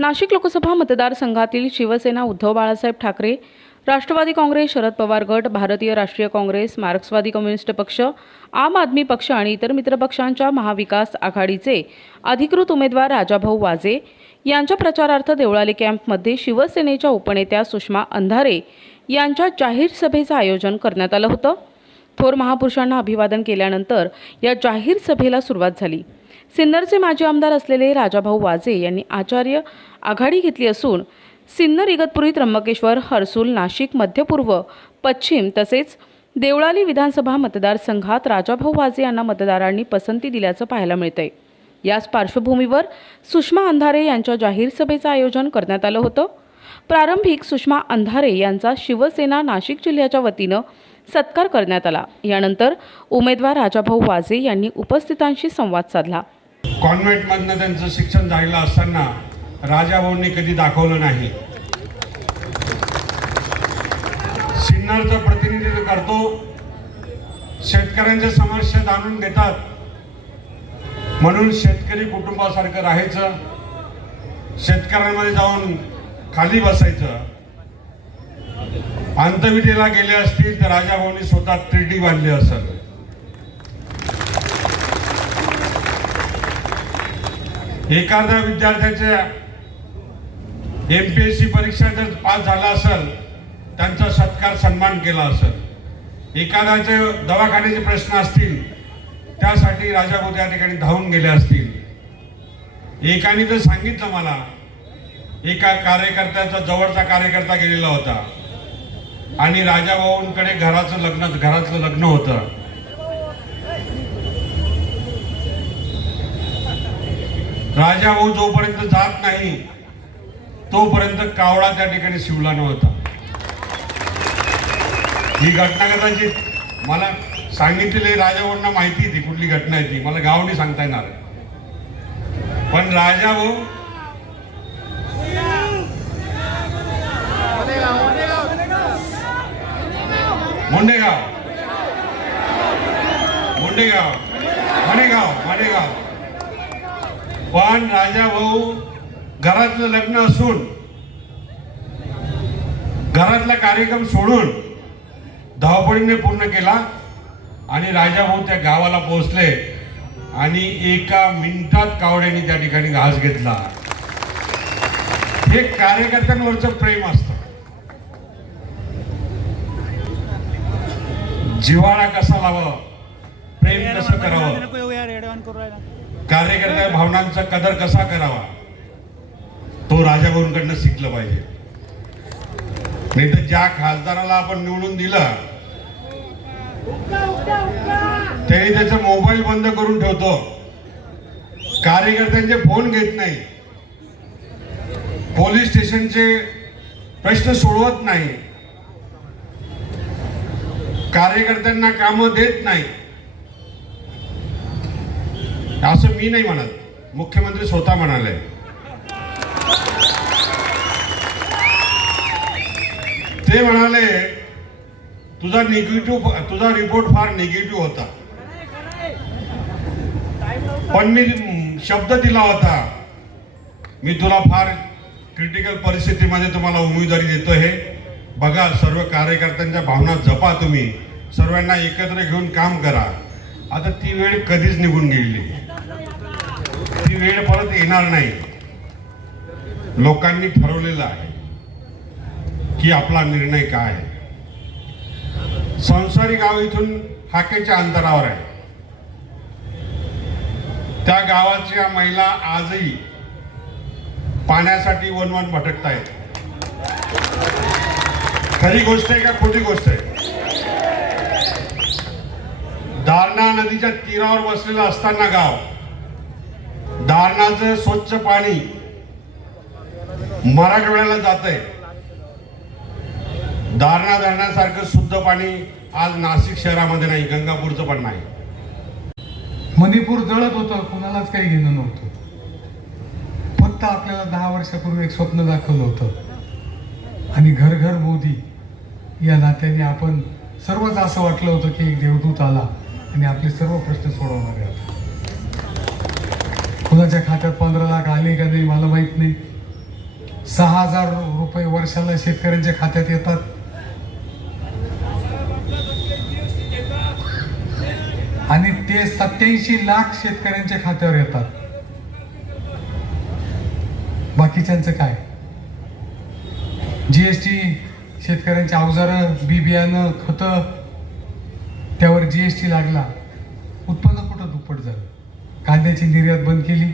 नाशिक लोकसभा मतदारसंघातील शिवसेना उद्धव बाळासाहेब ठाकरे राष्ट्रवादी काँग्रेस शरद पवार गट भारतीय राष्ट्रीय काँग्रेस मार्क्सवादी कम्युनिस्ट पक्ष आम आदमी पक्ष आणि इतर मित्रपक्षांच्या महाविकास आघाडीचे अधिकृत उमेदवार राजाभाऊ वाजे यांच्या प्रचारार्थ देवळाली कॅम्पमध्ये शिवसेनेच्या उपनेत्या सुषमा अंधारे यांच्या जाहीर सभेचं आयोजन करण्यात आलं होतं. थोर महापुरुषांना अभिवादन केल्यानंतर या जाहीर सभेला सुरुवात झाली. सिन्नरचे माजी आमदार असलेले राजाभाऊ वाजे यांनी आचार्य आघाडी घेतली असून सिन्नर इगतपुरी त्र्यंबकेश्वर हर्सूल नाशिक मध्यपूर्व पश्चिम तसेच देवळाली विधानसभा मतदारसंघात राजाभाऊ वाजे यांना मतदारांनी पसंती दिल्याचं पाहायला मिळतंय. याच पार्श्वभूमीवर सुषमा अंधारे यांच्या जाहीर सभेचं आयोजन करण्यात आलं होतं. प्रारंभिक सुषमा अंधारे यांचा शिवसेना नाशिक जिल्ह्याच्या वतीनं सत्कार करण्यात आला. यानंतर उमेदवार राजाभाऊ वाजे यांनी उपस्थितांशी संवाद साधला. कॉन्व्हेंटमधनं त्यांचं शिक्षण झालेलं असताना राजाभाऊंनी कधी दाखवलं नाही. सिन्नरचं प्रतिनिधित्व करतो. शेतकऱ्यांच्या समस्या जाणून घेतात. म्हणून शेतकरी कुटुंबासारखं राहायचं. शेतकऱ्यांमध्ये जाऊन खाली बसायचं. अंतविधीला गेले असतील तर राजाभाऊंनी स्वतः त्रिडी बांधली असेल. एखाद्या विद्यार्थ्याच्या सी परीक्षा जर पास झाला असेल त्यांचा सत्कार सन्मान केला असेल एखाद्याचे दवाखान्याचे प्रश्न असतील त्यासाठी राजाभाऊ त्या ठिकाणी धावून गेले असतील. एकाने तर सांगितलं मला एका कार्यकर्त्याचा जवळचा कार्यकर्ता गेलेला होता. आणि राजाभाऊंकडे घराचं लग्न घरातलं लग्न होतं. राजा भाऊ जोपर्यंत जात नाही तोपर्यंत कावळा त्या ठिकाणी शिवला नव्हता. ही घटना कदाचित मला सांगितलेली राजाभाऊंना माहिती ती कुठली घटना आहे ती. मला गाव सांगता येणार. पण राजा भाऊ मुंडेगाव. मुंडेगाव. मणेगाव मणेगाव पण राजा भाऊ घरातलं लग्न असून घरातला कार्यक्रम सोडून धावपळीने पूर्ण केला आणि राजा भाऊ त्या गावाला पोहोचले आणि एका मिनिटात कावड्याने त्या ठिकाणी घास घेतला. हे कार्यकर्त्यांवरचं प्रेम असत. जिव्हाळा कसा लावावं? प्रेम कसं करावं? कार्यकर्त्या भावनांचा कदर कसा करावा? तो राजाभाऊंकडनं शिकलं पाहिजे. नाही तर ज्या खासदाराला आपण निवडून दिलं त्याने त्याचा मोबाईल बंद करून ठेवतो. कार्यकर्त्यांचे फोन घेत नाही. पोलीस स्टेशनचे प्रश्न सोडवत नाही. कार्यकर्त्यांना कामं देत नाही. असं मी नाही म्हणत. मुख्यमंत्री स्वतः म्हणाले. ते म्हणाले तुझा निगेटिव्ह तुझा रिपोर्ट फार निगेटिव्ह होता. पण मी शब्द दिला होता. मी तुला फार क्रिटिकल परिस्थितीमध्ये तुम्हाला उमेदवारी देतो हे. बघा सर्व कार्यकर्त्यांच्या भावना जपा तुम्ही. सर्वांना एकत्र घेऊन काम करा. आता ती वेळ कधीच निघून गेली. ती वेळ परत येणार नाही. लोकांनी ठरवलेलं आहे की आपला निर्णय काय आहे. संसारी गाव इथून हाकेच्या अंतरावर आहे. त्या गावाच्या महिला आजही पाण्यासाठी वन वन आहेत खरी गोष्ट आहे का खोटी गोष्ट आहे? दारणा नदीच्या तीरावर बसलेलं असताना गाव दारणाचं स्वच्छ पाणी मराठवाड्याला जात आहे दारणा धरणासारखं शुद्ध पाणी आज नाशिक शहरामध्ये नाही गंगापूरचं पण नाही. मणिपूर जळत होतं कुणालाच काही घेणं नव्हतं. फक्त आपल्याला दहा वर्षापूर्वी एक स्वप्न दाखवलं होतं. आणि घर घर मोदी या नात्याने आपण सर्वच असं वाटलं होतं की एक देवदूत आला आणि आपले सर्व प्रश्न सोडवणारे आहे आता कुणाच्या खात्यात पंधरा लाख आले का नाही मला माहीत नाही. सहा हजार रुपये वर्षाला शेतकऱ्यांच्या खात्यात येतात. आणि ते सत्याऐंशी लाख शेतकऱ्यांच्या खात्यावर येतात. बाकीच्यांचं काय? जीएसटी शेतकऱ्यांची अवजारं बी बियाणं खतं त्यावर जीएसटी लागला. उत्पन्न कुठं दुप्पट झालं? कांद्याची निर्यात बंद केली.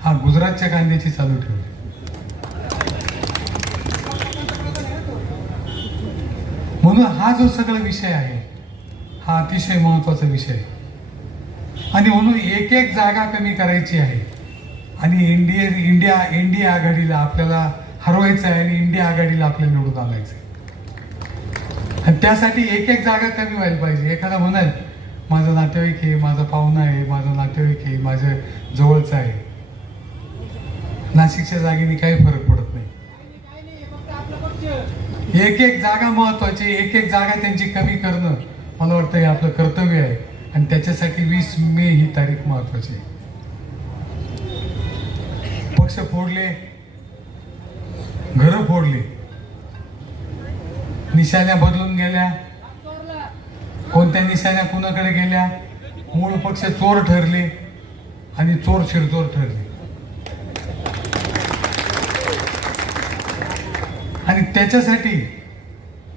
हा गुजरातच्या कांद्याची चालू ठेवली. म्हणून हा जो सगळा विषय आहे हा अतिशय महत्त्वाचा विषय. आहे. आणि म्हणून एक एक जागा कमी करायची आहे. आणि इंडिया इंडिया इंडिया आघाडीला आपल्याला हरवायचं आहे आणि इंडिया आघाडीला आपल्याला निवडून आणायचं आहे. आणि त्यासाठी एक एक जागा कमी व्हायला पाहिजे. एखादा म्हणाल माझा नातेवाईक आहे माझा पाहुणा आहे माझा नातेवाईक आहे माझं जवळचं आहे. नाशिकच्या जागेने काही फरक पडत नाही. एक एक जागा महत्वाची एक एक जागा त्यांची कमी करणं मला वाटतं हे आपलं कर्तव्य आहे. आणि त्याच्यासाठी वीस मे ही तारीख महत्वाची आहे. पक्ष फोडले घरं फोडली. निशाण्या बदलून गेल्या. कोणत्या निशाण्या कुणाकडे गेल्या? मूळ पक्ष चोर ठरले आणि चोर शिरचोर ठरले. आणि त्याच्यासाठी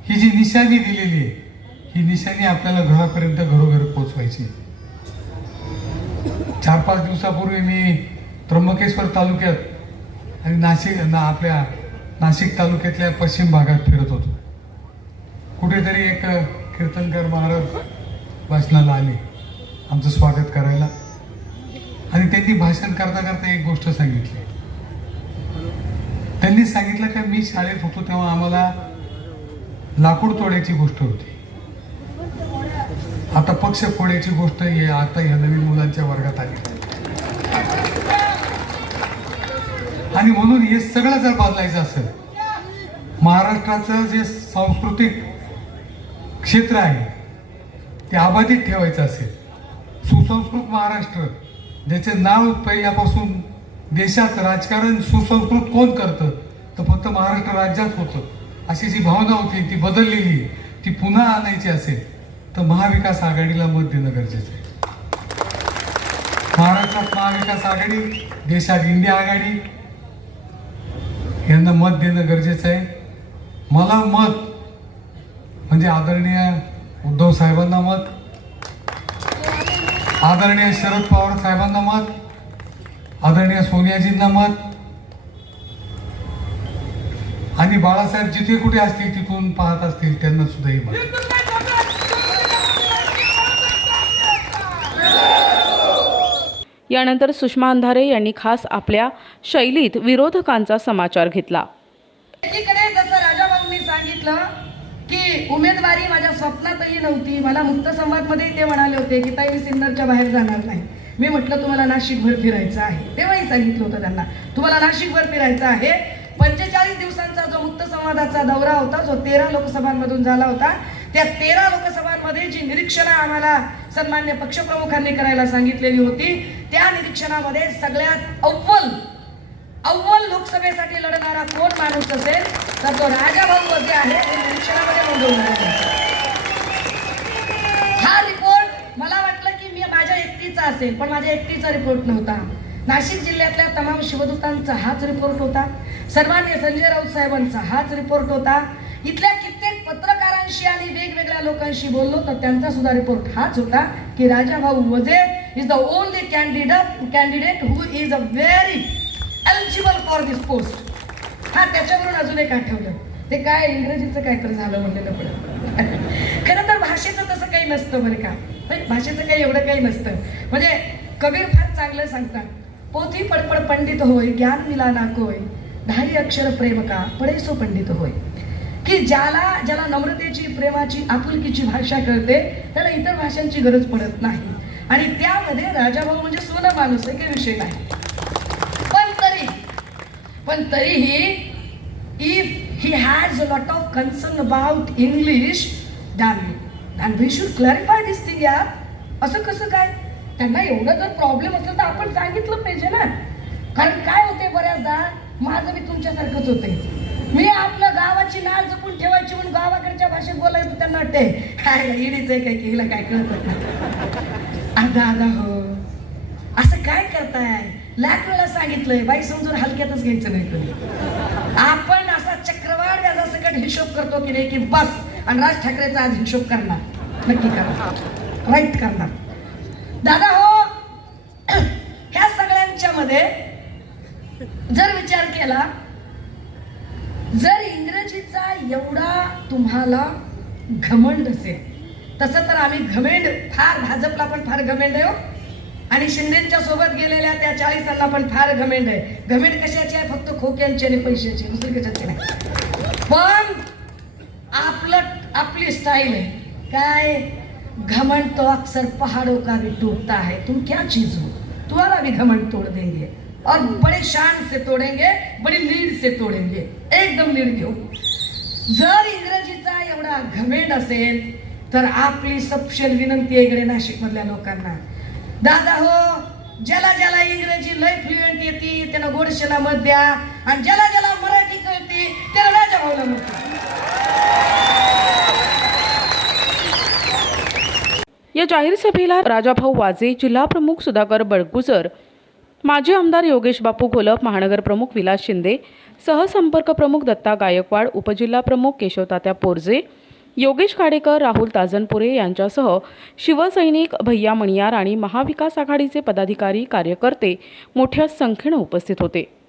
ही जी निशाणी दिलेली आहे ही निशाणी आपल्याला घरापर्यंत घरोघर पोचवायची चार पाच दिवसापूर्वी मी त्र्यंबकेश्वर तालुक्यात आणि नाशिक ना आपल्या नाशिक तालुक्यातल्या पश्चिम भागात फिरत होतो. कुठेतरी एक कीर्तनकर महाराज भाषणाला आले. आमचं स्वागत करायला. आणि त्यांनी भाषण करता करता एक गोष्ट सांगितली. त्यांनी सांगितलं की मी शाळेत होतो तेव्हा आम्हाला लाकूड तोड्याची गोष्ट होती. आता पक्ष फोड्याची गोष्ट हे आता या नवीन मुलांच्या वर्गात आली. आणि म्हणून हे सगळं जर बदलायचं असेल महाराष्ट्राचं जे सांस्कृतिक क्षेत्र आहे ते अबाधित ठेवायचं असेल. सुसंस्कृत महाराष्ट्र ज्याचे नाव पहिल्यापासून देशात राजकारण सुसंस्कृत कोण करतं? तर फक्त महाराष्ट्र राज्यात होतं. अशी जी भावना होती ती बदललेली ती पुन्हा आणायची असेल तर महाविकास आघाडीला मत देणं गरजेचं आहे. महाराष्ट्रात महाविकास आघाडी देशात इंडिया आघाडी यांना मत देणं गरजेचं आहे. मला मत म्हणजे आदरणीय उद्धव साहेबांना मत. आदरणीय शरद पवार साहेबांना मत. आदरणीय सोनियाजींना मत. आणि बाळासाहेब जिथे कुठे असतील तिथून पाहत असतील त्यांना सुद्धा मत. यानंतर सुषमा अंधारे यांनी खास आपल्या शैलीत विरोधकांचा समाचार घेतला. एकीकडे जसं राजाभाऊंनी सांगितलं की उमेदवारी माझ्या स्वप्नातही नव्हती. मला मुक्त संवादमध्ये ते म्हणाले होते की ताई मी सिन्नरच्या बाहेर जाणार नाही. मी म्हटलं तुम्हाला नाशिकभर फिरायचं आहे. तेव्हाही सांगितलं होतं त्यांना तुम्हाला नाशिकभर फिरायचं आहे. पंचेचाळीस दिवसांचा जो मुक्त संवादाचा दौरा होता जो तेरा लोकसभांमधून झाला होता त्या तेरा लोकसभांमध्ये जी निरीक्षणं आम्हाला सन्मान्य पक्षप्रमुखांनी करायला सांगितलेली होती त्या निरीक्षणामध्ये सगळ्यात अव्वल अव्वल लोकसभेसाठी लढणारा कोण माणूस असेल तर तो राजाभाऊ मध्ये आहे निरीक्षणामध्ये नोंदवलं हा रिपोर्ट मला वाटलं की मी माझ्या एकटीचा असेल पण माझ्या एकटीचा रिपोर्ट नव्हता. नाशिक जिल्ह्यातल्या तमाम शिवदूतांचा हाच रिपोर्ट होता. सर्वांनी संजय राऊत साहेबांचा हाच रिपोर्ट होता. इथल्या कित्येक पत्रकारांशी आणि वेगवेगळ्या लोकांशी बोललो तर त्यांचा सुद्धा रिपोर्ट हाच होता की Rajabhau Waje is the only candidate candidate who is a very eligible for this post हा त्याच्यावरून अजून एक आठवलं. ते काय इंग्रजीचं काहीतरी झालं म्हणलेलं पण खरं तर भाषेचं तसं काही नसतं बरं का. भाषेचं काही एवढं काही नसतं. म्हणजे कबीर फार चांगलं सांगतात. पोथी पडपड पंडित होय ज्ञान मिला नाकोय धारी अक्षर प्रेम का पडेसो पंडित होय. की ज्याला ज्याला नम्रतेची प्रेमाची आपुलकीची भाषा कळते त्याला इतर भाषांची गरज पडत नाही. आणि त्यामध्ये राजाभाऊ म्हणजे सोनं माणूस आहे काही विषय नाही. पण तरीही if he has a lot of concern about English than than we should clarify this thing यार असं कसं काय? त्यांना एवढं जर प्रॉब्लेम असलं तर आपण सांगितलं पाहिजे ना. कारण काय होते बऱ्याचदा? माझं मी तुमच्यासारखंच होते मी आपलं गावाची नाळ जपून ठेवायची म्हणून गावाकडच्या भाषेत बोलायचं त्यांना वाटते काय इडीच आहे काय केलं काय कळत अर्धा अर्धा हो. असं काय करताय? लाख वेळा सांगितलंय बाई समजून हलक्यातच घ्यायचं नाही कधी. आपण असा चक्रवाढ व्याजासकट हिशोब करतो की नाही की बस आणि राज ठाकरेचा आज हिशोब करणार. नक्की करणार. राईट करणार. दादा हो ह्या सगळ्यांच्या मध्ये जर विचार केला जर इंग्रजीचा एवढा तुम्हाला घमंड असेल तसं तर आम्ही घमेंड फार भाजपला पण फार घमेंड आहे हो. आणि शिंदेच्या सोबत गेलेल्या त्या चाळीसांना पण फार घमेंड आहे. घमेंड कशाची आहे? फक्त खोक्यांची आणि पैशाची दुसरी कशाची नाही. पण आपलं आपली स्टाईल आहे. काय? घमंड तो अक्सर पहाड़ों का भी टूटता है तुम क्या चीज हो? तुम्हारा भी घमंड तोड़ देंगे. और बड़े शान से तोड़ेंगे बड़ी लीड से तोड़ेंगे. एकदम लीड घेऊ जर इंग्रजीचा एवढा घमेंड असेल तर आपली सपशेल विनंती आहे इकडे नाशिक मधल्या लोकांना. दादा हो ज्याला ज्याला इंग्रजी लय फ्लुएंट येते त्याला गोडशेला मत द्या. आणि ज्याला ज्याला मराठी कळते त्याला राजा भाऊला मत द्या. या जाहीर सभेला राजाभाऊ वाजे जिल्हा प्रमुख सुधाकर बडगुजर माजी आमदार योगेश बापू घोलप महानगर प्रमुख विलास शिंदे सहसंपर्क प्रमुख दत्ता गायकवाड उपजिल्हा प्रमुख केशवतात्या पोरजे योगेश खाडेकर राहुल ताजनपुरे यांच्यासह शिवसैनिक भैया मणियार आणि महाविकास आघाडीचे पदाधिकारी कार्यकर्ते मोठ्या संख्येनं उपस्थित होते.